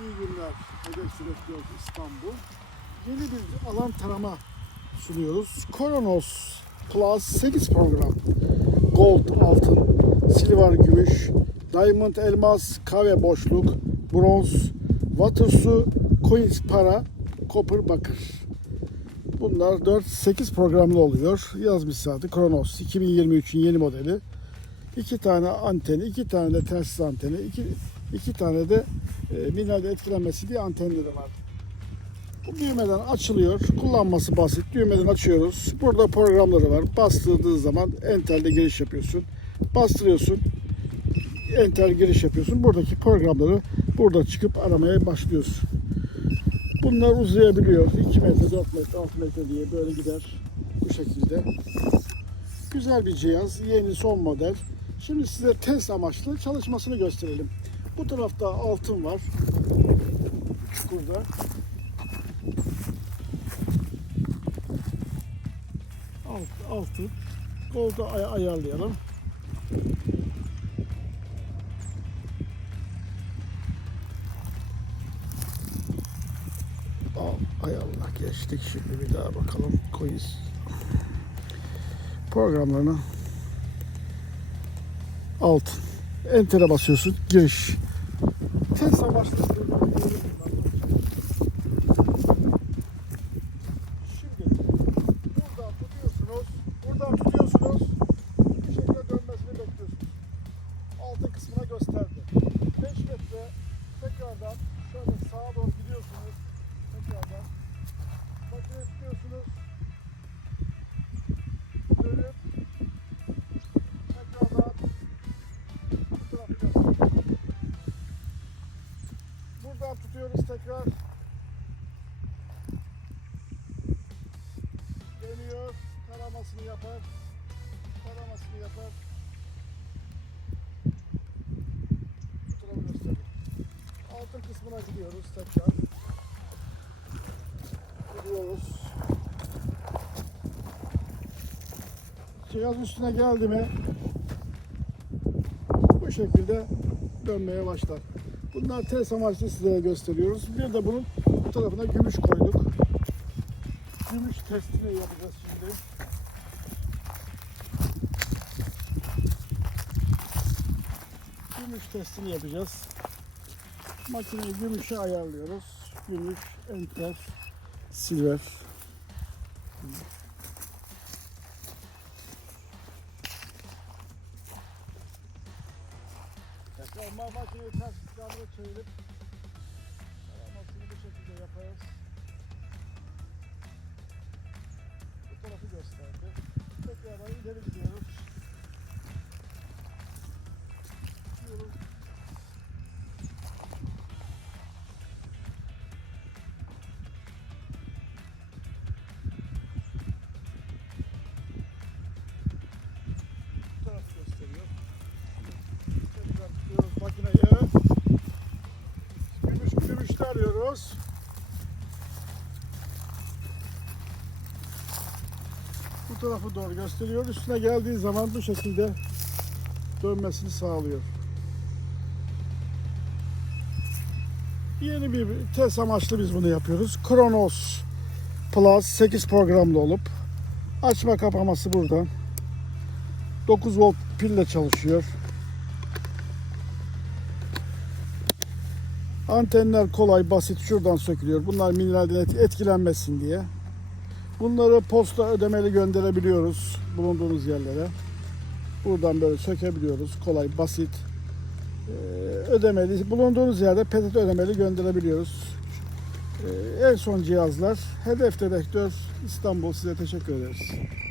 İyi günler. Hedef Direktör İstanbul. Yeni bir alan tarama sunuyoruz. Koronos Plus 8 program. Gold altın, silver gümüş, diamond elmas, kahve boşluk, bronz, water su, coins para, copper bakır. Bunlar 4-8 programlı oluyor. Yazmış saati Kronos 2023'ün yeni modeli. İki tane anteni, iki tane de telsiz anteni, iki, iki tane de e, mineralde etkilenmesi diye antenleri var. Bu düğmeden açılıyor. Kullanması basit. Düğmeden açıyoruz. Burada programları var. Bastırdığı zaman Enter'de giriş yapıyorsun. Bastırıyorsun. Enter giriş yapıyorsun. Buradaki programları burada çıkıp aramaya başlıyorsun. Bunlar uzayabiliyor. 2 metre, 4 metre, 6 metre diye böyle gider. Bu şekilde. Güzel bir cihaz. Yeni son model. Şimdi size test amaçlı çalışmasını gösterelim. Bu tarafta altın var. Çukurda. Alt, altın. Golda ay- ayarlayalım. Al- Ay Allah geçtik. Şimdi bir daha bakalım. Coins. Programlarına altın. Enter'e basıyorsun. Giriş. Test amaçlı. Şimdi buradan tutuyorsunuz. Buradan tutuyorsunuz. Bir şekilde dönmesini bekliyorsunuz. Altı kısmına gösterdi. 5 metre tekrardan şöyle sağa doğru Dönüyor, taramasını yapar. Taramasını yapar. Bu tarafı gösteriyor. Altın kısmına gidiyoruz tekrar. Gidiyoruz. Cihaz üstüne geldi mi bu şekilde dönmeye başlar. Bunlar test amaçlı size gösteriyoruz. Bir de bunun bu tarafına gümüş koyduk. Gümüş testini yapacağız şimdi. Gümüş testini yapacağız. Makineyi gümüşe ayarlıyoruz. Gümüş, enter, silver. Tekrar ma- makineyi ters çevirip Bu tarafı doğru gösteriyor. Üstüne geldiği zaman bu şekilde dönmesini sağlıyor. Yeni bir test amaçlı biz bunu yapıyoruz. Kronos Plus 8 programlı olup açma kapaması buradan. 9 volt pille çalışıyor. Antenler kolay, basit şuradan sökülüyor. Bunlar mineralden et- etkilenmesin diye. Bunları posta ödemeli gönderebiliyoruz bulunduğunuz yerlere. Buradan böyle sökebiliyoruz. Kolay, basit. Ee, ödemeli, bulunduğunuz yerde PTT ödemeli gönderebiliyoruz. Ee, en son cihazlar. Hedef Dedektör İstanbul size teşekkür ederiz.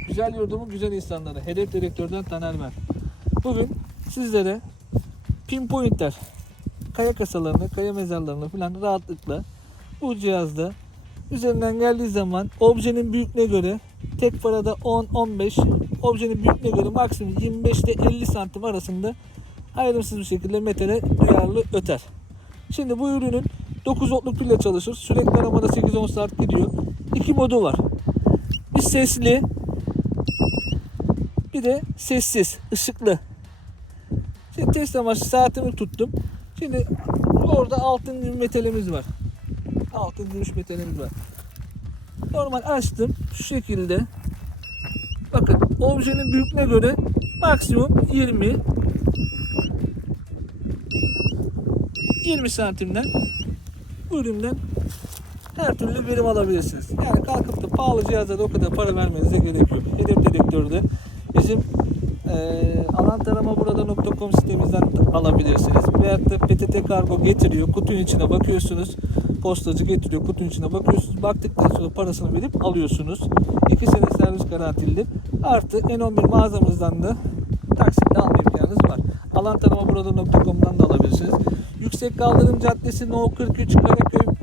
Güzel yurdumun güzel insanları. Hedef direktörden Taner Mer. Bugün sizlere pinpointler, kaya kasalarını, kaya mezarlarını falan rahatlıkla bu cihazda üzerinden geldiği zaman objenin büyüklüğüne göre tek parada 10-15, objenin büyüklüğüne göre maksimum 25 ile 50 santim arasında ayrımsız bir şekilde metale duyarlı öter. Şimdi bu ürünün 9 voltluk pille çalışır. Sürekli aramada 8-10 saat gidiyor. İki modu var. Bir sesli, bir de sessiz, ışıklı. Şimdi test amaçlı saatimi tuttum. Şimdi Orada altın metalimiz var. Altın gümüş metalimiz var. Normal açtım şu şekilde. Bakın objenin büyüklüğüne göre maksimum 20 20 santimden üründen her türlü verim alabilirsiniz. Yani kalkıp da pahalı cihazlara o kadar para vermenize gerek yok. Hedef dedektörde bizim eee alantaramaburada.com sitemizden de alabilirsiniz. Veyahut da PTT kargo getiriyor. Kutunun içine bakıyorsunuz. Postacı getiriyor. Kutunun içine bakıyorsunuz. Baktıktan sonra parasını verip alıyorsunuz. 2 sene servis garantili. Artı N11 mağazamızdan da taksitle alma imkanınız var. Alantaramaburada.com'dan da alabilirsiniz. Yüksek Kaldırım Caddesi No 43 Karaköy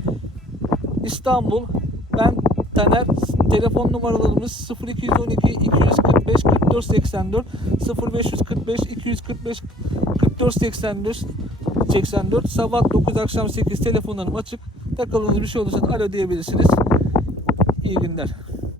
İstanbul. Ben Taner. Telefon numaralarımız 0212 245 44 84 0545 245 44 84 84 sabah 9 akşam 8 telefonlarım açık. Takıldığınız bir şey olursa alo diyebilirsiniz. İyi günler.